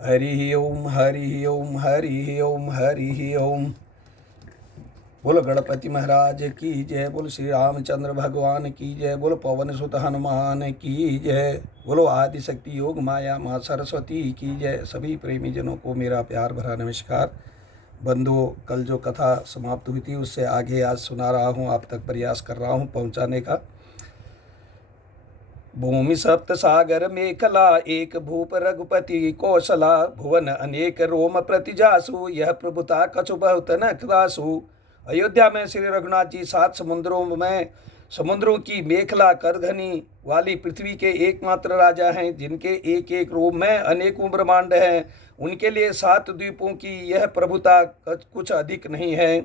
हरि ओम हरि ओम हरि ओम हरि ओम। बोलो गणपति महाराज की जय, बोलो श्री रामचंद्र भगवान की जय, बोलो पवन सुत हनुमान की जय, बोलो आदि शक्ति योग माया माँ सरस्वती की जय। सभी प्रेमी जनों को मेरा प्यार भरा नमस्कार। बंधुओं, कल जो कथा समाप्त हुई थी उससे आगे आज सुना रहा हूँ, आप तक प्रयास कर रहा हूँ पहुँचाने का। भूमि सप्त सागर मेखला, एक भूप रघुपति कौशला, भुवन अनेक रोम प्रतिजासु, यह प्रभुता कछु बहुत न दासु। अयोध्या में श्री रघुनाथ जी 7 समुद्रों में समुद्रों की मेखला करघनी वाली पृथ्वी के एकमात्र राजा हैं, जिनके एक एक रोम में अनेकों ब्रह्मांड हैं। उनके लिए 7 द्वीपों की यह प्रभुता कुछ अधिक नहीं है।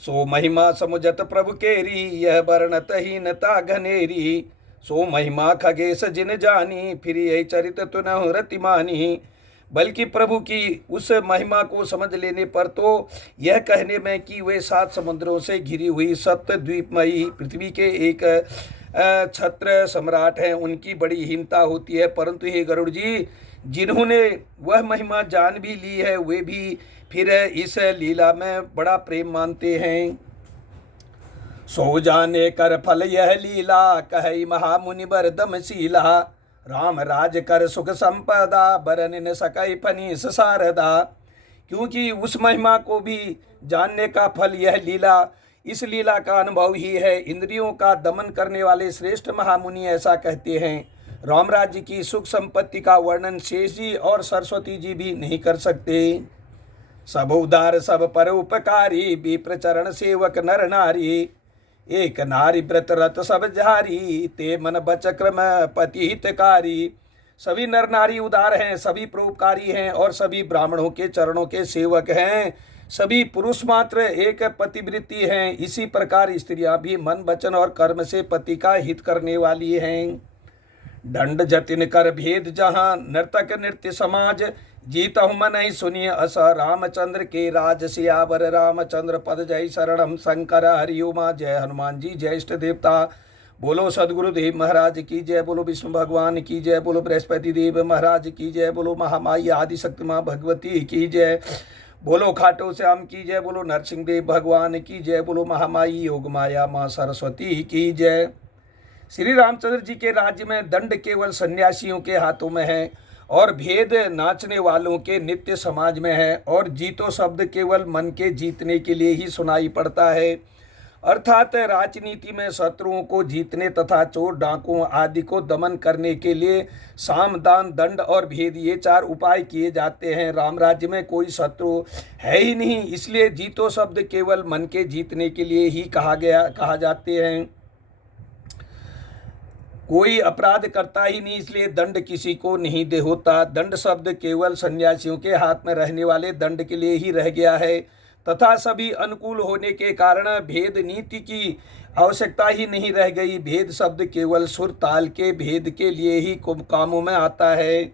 सो महिमा समुझत प्रभु केरी, यह वर्णत ही नता घनेरी। सो महिमा खगेश जिन जानी, फिर यही चरित तुनहु रतिमानी। बल्कि प्रभु की उस महिमा को समझ लेने पर तो यह कहने में कि वे 7 समुद्रों से घिरी हुई सप्तद्वीपमयी पृथ्वी के एक छत्र सम्राट हैं, उनकी बड़ी हीनता होती है। परंतु हे गरुड़ जी, जिन्होंने वह महिमा जान भी ली है, वे भी फिर इस लीला में बड़ा प्रेम मानते हैं। सो जाने कर फल यह लीला, कहे महामुनि बरदमशीला। राम राज कर सुख संपदा, बरन न सकई फनीस शारदा। क्योंकि उस महिमा को भी जानने का फल यह लीला, इस लीला का अनुभव ही है। इंद्रियों का दमन करने वाले श्रेष्ठ महामुनि ऐसा कहते हैं। राम राज्य की सुख संपत्ति का वर्णन शेष जी और सरस्वती जी भी नहीं कर सकते। सब उदार सब पर उपकारी, विप्र चरण सेवक नर नारी। एक नारी व्रत रत सब जारी, ते मन बचक्रम पति हितकारी। सभी नर नारी उदार हैं, सभी परोपकारी हैं और सभी ब्राह्मणों के चरणों के सेवक हैं। सभी पुरुष मात्र एक पतिवृत्ति हैं। इसी प्रकार स्त्रियां भी मन वचन और कर्म से पति का हित करने वाली हैं। दंड जतिन कर भेद जहाँ, नर्तक नृत्य समाज। जीतहु मन ही सुनिए अस, रामचंद्र के राज। सियावर रामचंद्र पद जय शरणम, शंकर हरिओमा। जय हनुमान जी, जय इष्ट देवता। बोलो सदगुरुदेव महाराज की जय, बोलो विष्णु भगवान की जय, बोलो बृहस्पति देव महाराज की जय, बोलो महामाई आदि शक्ति माँ भगवती की जय, बोलो खाटो श्याम की जय, बोलो नरसिंह देव भगवान की जय, बोलो महामाई योग माया माँ सरस्वती की जय। श्री रामचंद्र जी के राज्य में दंड केवल सन्यासियों के हाथों में है और भेद नाचने वालों के नित्य समाज में है। और जीतो शब्द केवल मन के जीतने के लिए ही सुनाई पड़ता है। अर्थात राजनीति में शत्रुओं को जीतने तथा चोर डाकुओं आदि को दमन करने के लिए साम दान दंड और भेद, ये 4 उपाय किए जाते हैं। राम राज्य में कोई शत्रु है ही नहीं, इसलिए जीतो शब्द केवल मन के जीतने के लिए ही कहा जाते हैं। कोई अपराध करता ही नहीं, इसलिए दंड किसी को नहीं दे होता। दंड शब्द केवल सन्यासियों के हाथ में रहने वाले दंड के लिए ही रह गया है तथा सभी अनुकूल होने के कारण भेद नीति की आवश्यकता ही नहीं रह गई। भेद शब्द केवल सुर ताल के भेद के लिए ही कामों में आता है।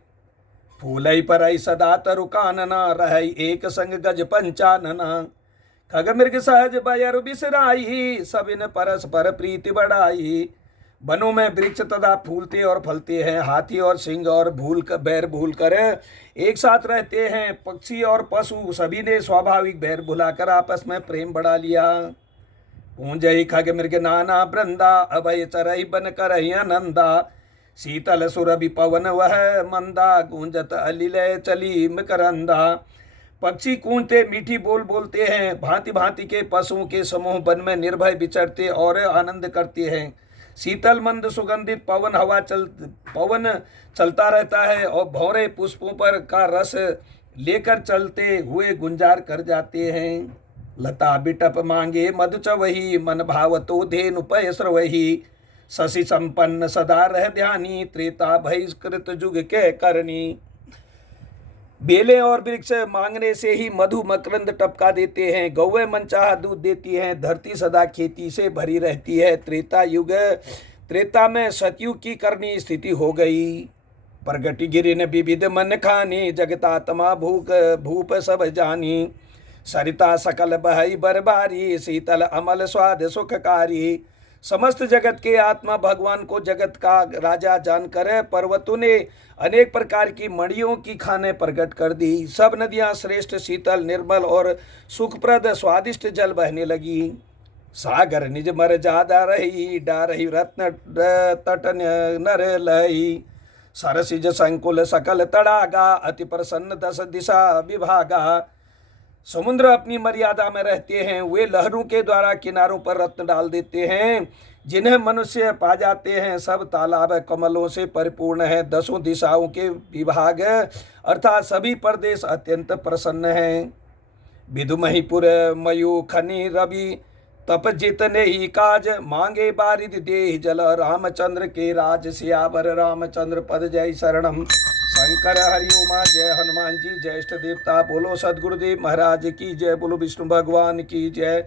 फूलई परई सदा तरु कानना, रहई एक संग गज पंचानना। खग मृग सहज बयर बिसराई, सबिन परस्पर प्रीति बढ़ाई। वनों में वृक्ष तथा फूलते और फलते हैं, हाथी और सिंह और बैर भूल कर एक साथ रहते हैं। पक्षी और पशु सभी ने स्वाभाविक बैर भुलाकर आपस में प्रेम बढ़ा लिया। पूंजई खग मृग नाना वृंदा, अभय चरई बन कर आनंदा। शीतल सुरभि पवन वह मंदा, गूंजत अलिलय चली मकरंदा। पक्षी कूंजते मीठी बोल बोलते हैं, भांति भांति के पशुओं के समूह वन में निर्भय विचरते और आनंद करते हैं। शीतल मंद सुगंधित पवन चलता रहता है और भौरे पुष्पों पर का रस लेकर चलते हुए गुंजार कर जाते हैं। लता बिटप मांगे मधु चवही, मन भावतो धेनु पय स्रवही। शशि संपन्न सदा रह ध्यानी, त्रेता बहिष्कृत जुग के करनी। बेलें और वृक्ष मांगने से ही मधु मकरंद टपका देते हैं। गौवें मनचाहा दूध देती हैं, धरती सदा खेती से भरी रहती है। त्रेता में सतयुग की करनी स्थिति हो गई। प्रगति गिरि ने विविध मन खानी, जगतात्मा भूप सब जानी। सरिता सकल बहई बरबारी, शीतल अमल स्वाद सुखकारी। समस्त जगत के आत्मा भगवान को जगत का राजा जानकर पर्वतों ने अनेक प्रकार की मणियों की खाने प्रकट कर दी। सब नदियां श्रेष्ठ, शीतल, निर्मल और सुखप्रद स्वादिष्ट जल बहने लगी। सागर निज मर जादा रही, डारही रत्न तट नर लही। सरसिज संकुल सकल तड़ागा, अति प्रसन्न दस दिशा विभागा। समुद्र अपनी मर्यादा में रहते हैं, वे लहरों के द्वारा किनारों पर रत्न डाल देते हैं, जिन्हें मनुष्य पा जाते हैं। सब तालाब कमलों से परिपूर्ण है, दसों दिशाओं के विभाग अर्थात सभी प्रदेश अत्यंत प्रसन्न हैं। विदुमहीपुर मयू खनि रवि, तप जितने ही काज, मांगे बारिद दे जल, रामचंद्र के राज। सियावर रामचंद्र पद जय शरणम। शंकर हरिओमा जय। हनुमान जी जय। इष्ट देवता बोलो सदगुरुदेव महाराज की जय। बोलो विष्णु भगवान की जय।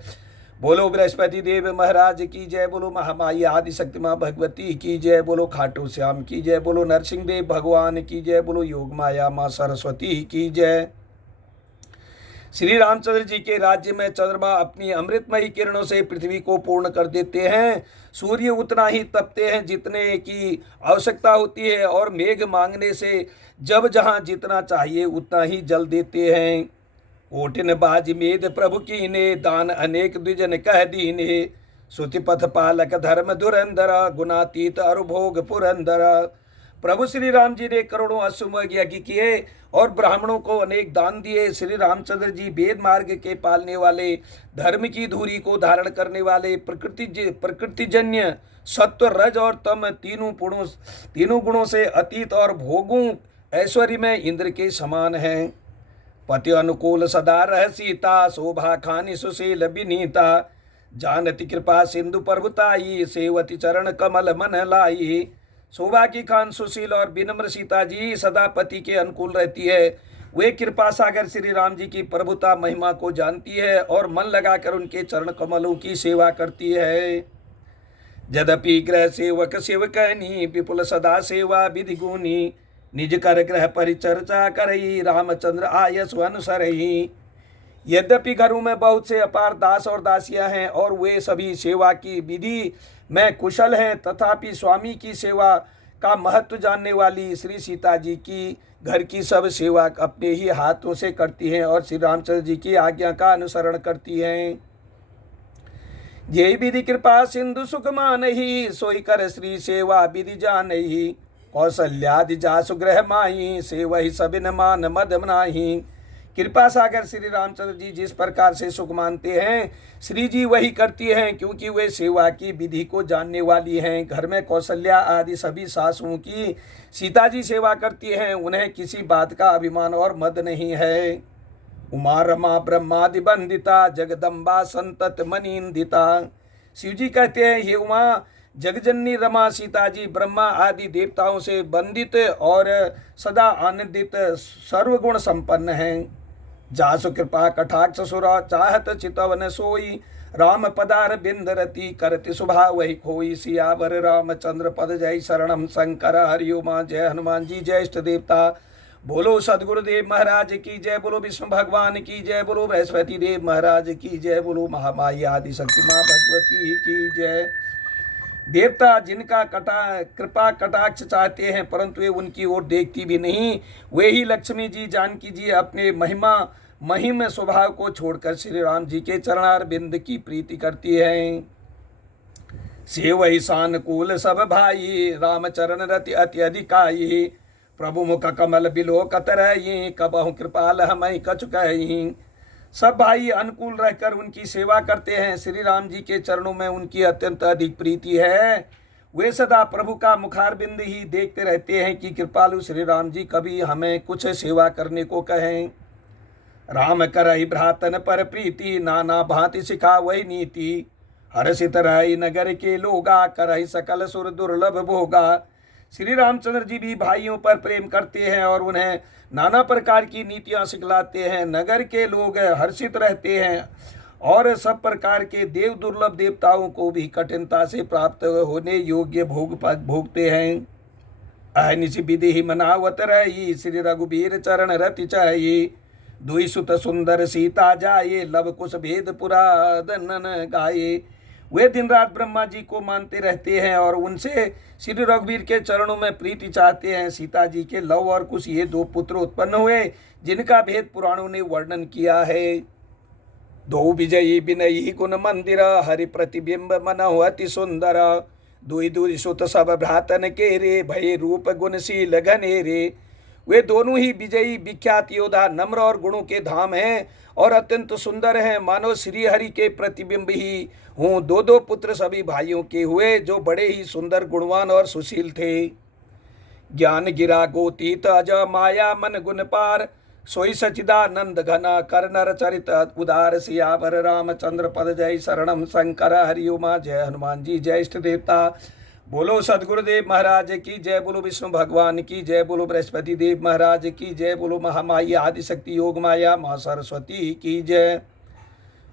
बोलो बृहस्पति देव महाराज की जय। बोलो महामाई आदि शक्ति माँ भगवती की जय। बोलो खाटू श्याम की जय। बोलो नरसिंह देव भगवान की जय। बोलो योग माया माँ सरस्वती की जय। श्री रामचंद्र जी के राज्य में चंद्रमा अपनी अमृतमयी किरणों से पृथ्वी को पूर्ण कर देते हैं। सूर्य उतना ही तपते हैं जितने की आवश्यकता होती है, और मेघ मांगने से जब जहाँ जितना चाहिए उतना ही जल देते हैं। ओटिन बाज मेद प्रभु की ने, दान अनेक द्विजन कह दीने। श्रुतिपथ पालक धर्म धुरंधर, गुणातीत अरुभोग पुरंदर। प्रभु श्री राम जी ने करोड़ों अश्वमेध यज्ञ किए और ब्राह्मणों को अनेक दान दिए। श्री रामचंद्र जी वेद मार्ग के पालने वाले, धर्म की धुरी को धारण करने वाले, प्रकृतिजन्य सत्व रज और तम तीनों गुणों से अतीत और भोगों ऐश्वर्य में इंद्र के समान हैं। पति अनुकूल सदा रह सीता, शोभा खानी सुशील विनीता। जानती कृपा सिंधु प्रभुताई, सेवती चरण कमल मन लाई। शोभा की खान सुशील और विनम्र सीता जी सदा पति के अनुकूल रहती है। वे कृपा सागर श्री राम जी की प्रभुता महिमा को जानती है और मन लगाकर उनके चरण कमलों की सेवा करती है। यद्यपि ग्रह सेवक सेवकनी, विपुल सदा सेवा विधि गुनी। निज कर ग्रह परिचर्चा करही, रामचंद्र आयस अनुसरही। यद्यपि घरों में बहुत से अपार दास और दासियां हैं और वे सभी सेवा की विधि में कुशल हैं, तथापि स्वामी की सेवा का महत्व जानने वाली श्री सीता जी की घर की सब सेवा अपने ही हाथों से करती हैं और श्री रामचंद्र जी की आज्ञा का अनुसरण करती हैं। ये विधि कृपा सिंधु सुख मानही, सोई कर श्री सेवा विधि जानही। कौशल्यादि जासु ग्रह माही, से वही सबिन मान मद मनाही। कृपा सागर श्री रामचंद्र जी जिस प्रकार से सुख मानते हैं, श्री जी वही करती हैं, क्योंकि वे सेवा की विधि को जानने वाली हैं। घर में कौशल्या आदि सभी सासुओं की सीता जी सेवा करती हैं, उन्हें किसी बात का अभिमान और मद नहीं है। उमा रमा ब्रह्मादि बंदिता, जगदम्बा संतत मनिंदिता। शिव जी कहते हैं, हे उमा, जगजननी रमा सीता जी ब्रह्मा आदि देवताओं से बंदित और सदा आनंदित सर्वगुण संपन्न हैं। जासु कृपा कटाक्ष सुरा, चाहत चितवन सोई। राम पदार बिंदरती, करति शुभा वही खोई। सियावर रामचंद्र पद जय शरणम। शंकर हरिओमा जय। हनुमान जी जय। इष्ट देवता बोलो सदगुरुदेव महाराज की जय। बोलो विष्णु भगवान की जय। बोलो बृहस्पति देव महाराज की जय। बोलो महामाई आदि शक्ति माँ भगवती की जय। देवता जिनका कृपा कटाक्ष चाहते हैं, परंतु वे उनकी ओर देखती भी नहीं, वे ही लक्ष्मी जी, जानकी जी अपने महिम स्वभाव को छोड़कर श्री राम जी के चरणार बिंद की प्रीति करती हैं। से वही सानुकूल सब भाई, राम चरण रति अति अधिकाई। प्रभु मुख कमल बिलो कतरही, कबहु कृपाल हमई कछु कही। सब भाई अनुकूल रहकर उनकी सेवा करते हैं। श्री राम जी के चरणों में उनकी अत्यंत अधिक प्रीति है। वे सदा प्रभु का मुखारबिंद ही देखते रहते हैं कि कृपालु श्री राम जी कभी हमें कुछ सेवा करने को कहें। राम करहि भ्रातन पर प्रीति, नाना भांति सिखा वही नीति। हर्षित रहि नगर के लोगा, करहि सकल सुर दुर्लभ भोगा। श्री रामचंद्र जी भी भाइयों पर प्रेम करते हैं और उन्हें नाना प्रकार की नीतियां सिखलाते हैं। नगर के लोग हर्षित रहते हैं और सब प्रकार के देव दुर्लभ देवताओं को भी कठिनता से प्राप्त होने योग्य भोगते हैं। अहनिश विधि ही मनावत रही, श्री रघुबीर चरण रति चाहिए। दुई सुत सुंदर सीता जाए, लव कुश भेद पुरादन गाये। वे दिन रात ब्रह्मा जी को मानते रहते हैं और उनसे श्री रघुवीर के चरणों में प्रीति चाहते हैं। सीता जी के लव और कुश ये दो पुत्र उत्पन्न हुए जिनका भेद पुराणों ने वर्णन किया है। दो विजयी विनयी गुण मंदिर हरि प्रतिबिंब मनहु अति सुंदर दुई दुई सुत सब भ्रातन के रे भय रूप गुणशील घने रे। वे दोनों ही विजयी विख्यात योद्धा नम्र और गुणों के धाम हैं और अत्यंत सुंदर हैं, मानो श्री हरि के प्रतिबिंब ही हूँ। दो दो पुत्र सभी भाइयों के हुए जो बड़े ही सुंदर गुणवान और सुशील थे। ज्ञान गिरा गोतीत अज माया मन गुण पार सोई सचिदानंद घना कर नर चरित उदार सियावर रामचंद्र पद जय शरणम शंकर हरि उमा जय हनुमान जी जय इष्ट देवता। बोलो सदगुरुदेव महाराज की जय, बोलो विष्णु भगवान की जय, बोलो बृहस्पति देव महाराज की जय, बोलो महामाई आदिशक्ति योग माया माँ सरस्वती की जय।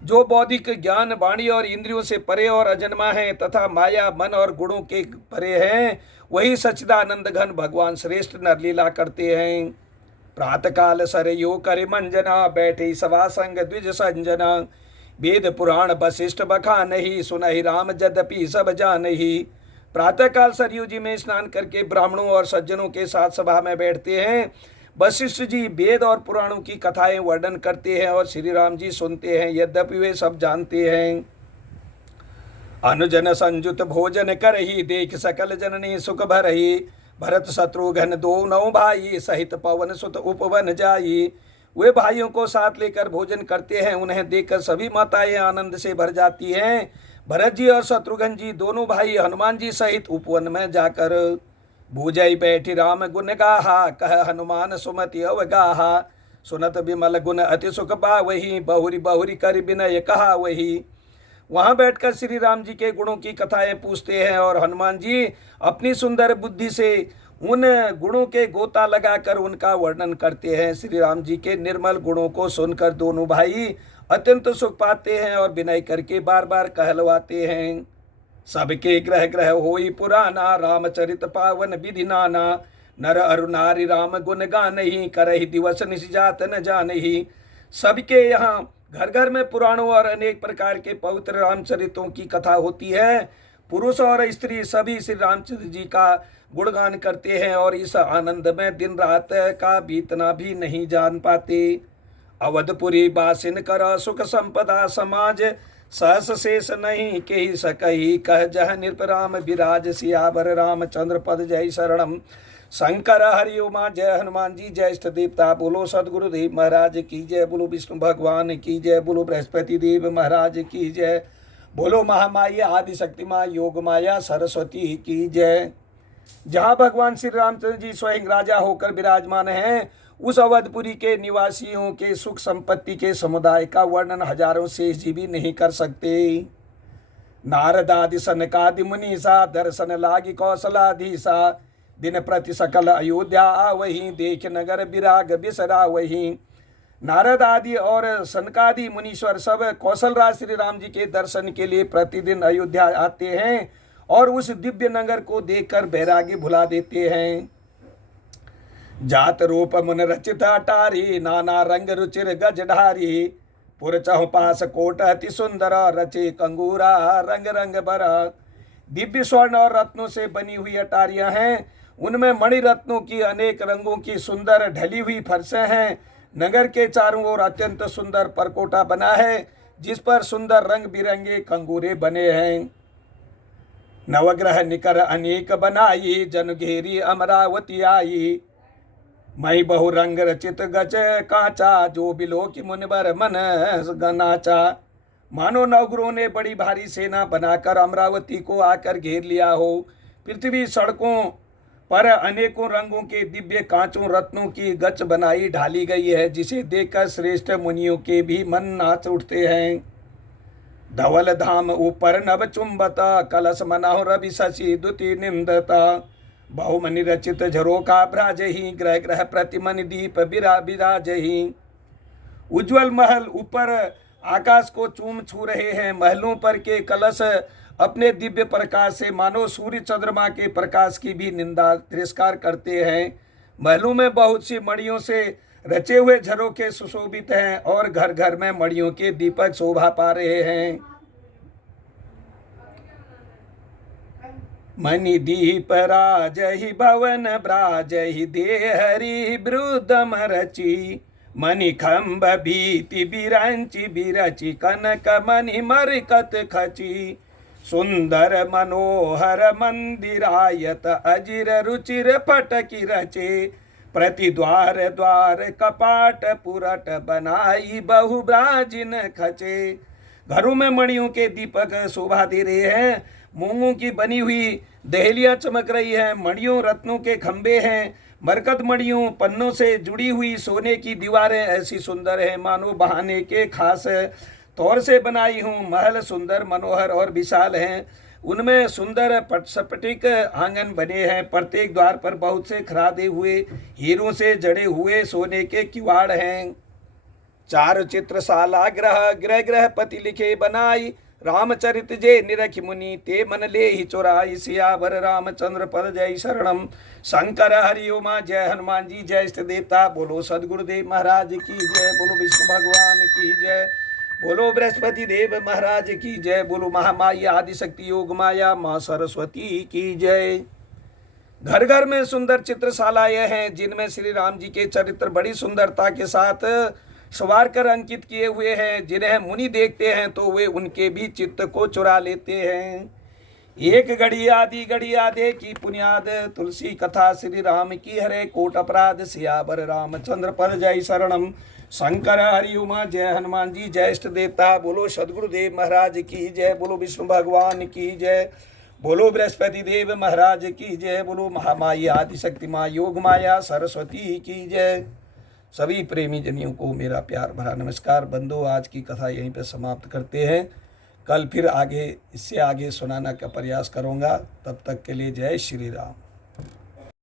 जो बौद्धिक ज्ञान वाणी और इंद्रियों से परे और अजन्मा है तथा माया मन और गुणों के परे हैं, वही सच्चिदानंद घन भगवान श्रेष्ठ नरलीला करते हैं। प्रातःकाल सरयो करे मंजना बैठे सभा संग द्विज संजना वेद पुराण वशिष्ठ बखानहि सुनहि राम यद्यपि सब जानहि। प्रातःकाल सरयू जी में स्नान करके ब्राह्मणों और सज्जनों के साथ सभा में बैठते हैं। वशिष्ठ जी वेद और पुराणों की कथाएं वर्णन करते हैं और श्री राम जी सुनते हैं, यद्यपि वे सब जानते हैं। अनुजन संयुत भोजन करहि देख सकल जननी सुख भरहि भरत शत्रुघ्न दो नौ भाई सहित पवन सुत उपवन जाई। वे भाइयों को साथ लेकर भोजन करते हैं, उन्हें देखकर सभी माताएं आनंद से भर जाती हैं। भरत जी और शत्रुघ्न जी दोनों भाई हनुमान जी सहित उपवन में जाकर भूजई बैठी राम गुण गाहा कह हनुमान सुमति अवगाहा सुनत विमल गुण अति सुख पावहि बहुरी बहुरी कर विनय कहा वही। वहां बैठकर श्री राम जी के गुणों की कथाएं पूछते हैं और हनुमान जी अपनी सुंदर बुद्धि से उन गुणों के गोता लगाकर उनका वर्णन करते हैं। श्री राम जी के निर्मल गुणों को सुनकर दोनों भाई अत्यंत सुख पाते हैं और विनय करके बार बार कहलवाते हैं। सबके ग्रह ग्रह होई पुराना रामचरित पावन विधि नाना नर अरु नारी राम गुण गानहि करहि दिवस निजात न जानहि। सबके यहाँ घर घर में पुराणों और अनेक प्रकार के पवित्र रामचरितों की कथा होती है। पुरुष और स्त्री सभी श्री रामचंद्र जी का गुणगान करते हैं और इस आनंद में दिन रात का बीतना भी नहीं जान पाते। अवधपुरी बासिन कर सुख संपदा समाज सहस शेष नहीं के ही सकही कह जह नृपराम विराज सियावर रामचंद्र पद जय शरणम शंकर हरि उमा जय हनुमान जी जय इष्ट देवता। बोलो सदगुरुदेव महाराज की जय, बोलो विष्णु भगवान की जय, बोलो बृहस्पति देव महाराज की जय, बोलो महामाई आदिशक्ति माँ योग माया सरस्वती की जय। जहाँ भगवान श्री रामचंद्र जी स्वयं राजा होकर विराजमान हैं, उस अवधपुरी के निवासियों के सुख संपत्ति के समुदाय का वर्णन हजारों शेष जी भी नहीं कर सकते। नारदादि सनकादि मुनीसा दर्शन लागी कौशलाधीसा दिन प्रति सकल अयोध्या आवही देख नगर विराग बिसरा वही। नारद आदि और सनकादि मुनीश्वर सब कौशलराज श्री राम जी के दर्शन के लिए प्रतिदिन अयोध्या आते हैं और उस दिव्य नगर को देखकर बैरागी भुला देते हैं। जात रूप मुन रचित अटारी नाना रंग रुचिर गजधारी पुर चौपास कोट अति सुंदर रचे कंगूरा रंग रंग बरा। दिव्य स्वर्ण और रत्नों से बनी हुई अटारियां हैं, उनमें मणि रत्नों की अनेक रंगों की सुंदर ढली हुई फरसें हैं। नगर के चारों ओर अत्यंत सुंदर परकोटा बना है जिस पर सुंदर रंग बिरंगे कंगूरे बने हैं। नवग्रह निकर अनेक बनाई जन घेरी अमरावती आई मई बहु रंग रचित गच कांचा जो बिलो की मुनिबर मन गनाचा। मानो नवग्रहों ने बड़ी भारी सेना बनाकर अमरावती को आकर घेर लिया हो। पृथ्वी सड़कों पर अनेकों रंगों के दिव्य कांचों रत्नों की गच बनाई ढाली गई है, जिसे देखकर श्रेष्ठ मुनियों के भी मन नाच उठते हैं। धवल धाम ऊपर नभ चुंबता कलश मनाह रवि शशि दुति निंदता बहुमनि रचित झरोका भ्राजहि ग्रह ग्रह प्रतिमनि दीप विराजहि। उज्ज्वल महल ऊपर आकाश को चूम छू रहे हैं। महलों पर के कलश अपने दिव्य प्रकाश से मानो सूर्य चंद्रमा के प्रकाश की भी निंदा तिरस्कार करते हैं। महलों में बहुत सी मणियों से रचे हुए झरोखे सुशोभित हैं और घर घर में मणियों के दीपक शोभा पा रहे हैं। मणि दीप राजहि भवन ब्राजहि देहरि ब्रुदम रचि मणि खम्भ भीति बिरंचि बिरचि कनक मणि मरकत खचि सुंदर मनोहर मंदिरायत अजिर रुचिर फटकी रचे प्रतिद्वार द्वार कपाट पुरट बनाई बहु ब्राजिन खचे। घरों में मणियों के दीपक शोभा दे रहे हैं, मूंगों की बनी हुई दहलियां चमक रही है, मणियों रत्नों के खंबे हैं, मरकत मणियों पन्नों से जुड़ी हुई सोने की दीवारें ऐसी सुंदर हैं मानो बहाने के खास तौर से बनाई हूँ। महल सुंदर मनोहर और विशाल हैं, उनमें सुंदर स्फटिक आंगन बने हैं, प्रत्येक द्वार पर बहुत से खरादे हुए हीरों से जड़े हुए सोने के किवाड़ हैं। चार चित्रशाला ग्रह ग्रह ग्रह पति लिखे बनाई रामचरित जे निरखि मुनि ते मन ले ही चोराई सियावर रामचंद्र पद जय शरणम। शंकर हरि उमा जय हनुमान जी जय इष्ट देवता बोलो सदगुरुदेव महाराज की जय, बोलो विष्णु भगवान की जय, बोलो बृहस्पति देव महाराज की जय, बोलो महामाई आदिशक्ति योग माया माँ सरस्वती की जय। घर घर में सुंदर चित्रशालाएं हैं जिनमें श्री राम जी के चरित्र बड़ी सुंदरता के साथ सवार कर अंकित किए हुए हैं। जिन्हें मुनि देखते हैं तो वे उनके भी चित्त को चुरा लेते हैं। एक घड़ी आदि घड़ी आधे की पुनियाद तुलसी कथा श्री राम की हरे कोट अपराध सियावर रामचंद्र पद जय शरणम। शंकर हरि उमा जय हनुमान जी जय इष्ट देवता बोलो सदगुरुदेव महाराज की जय, बोलो विष्णु भगवान की जय, बोलो बृहस्पति देव महाराज की जय, बोलो महामाई आदिशक्ति माँ योग माया सरस्वती की जय। सभी प्रेमी जनियों को मेरा प्यार भरा नमस्कार। बंधु आज की कथा यहीं पर समाप्त करते हैं, कल फिर आगे इससे आगे सुनाना का प्रयास करूँगा। तब तक के लिए जय श्री राम।